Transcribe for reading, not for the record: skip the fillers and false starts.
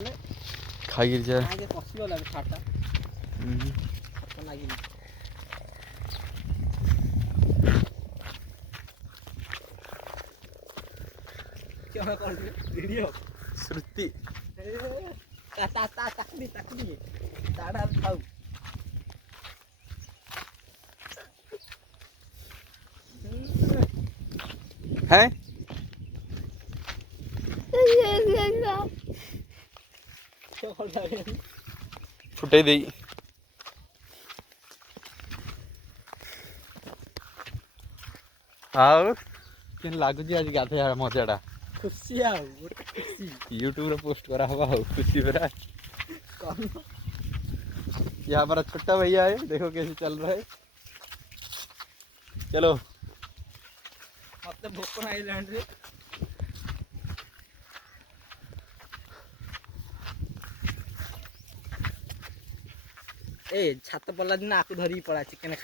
खाई जा आगे पसियो लागे छाटा तो लागी क्या कर वीडियो श्रुति ताकनी दाड़ा खाऊ है क्या कर रहे हैं फुटे दे आओ केन लागुची आज गाधे मजाटा खुशी आ खुशी यूट्यूब रे पोस्ट करा हवा हो खुशी मेरा कौन ये हमारा छोटा भैया है देखो कैसे चल रहा है चलो मतलब भोकन आइलैंड रे ए छात पड़ला दिन आकु धरी पड़ा चिकेन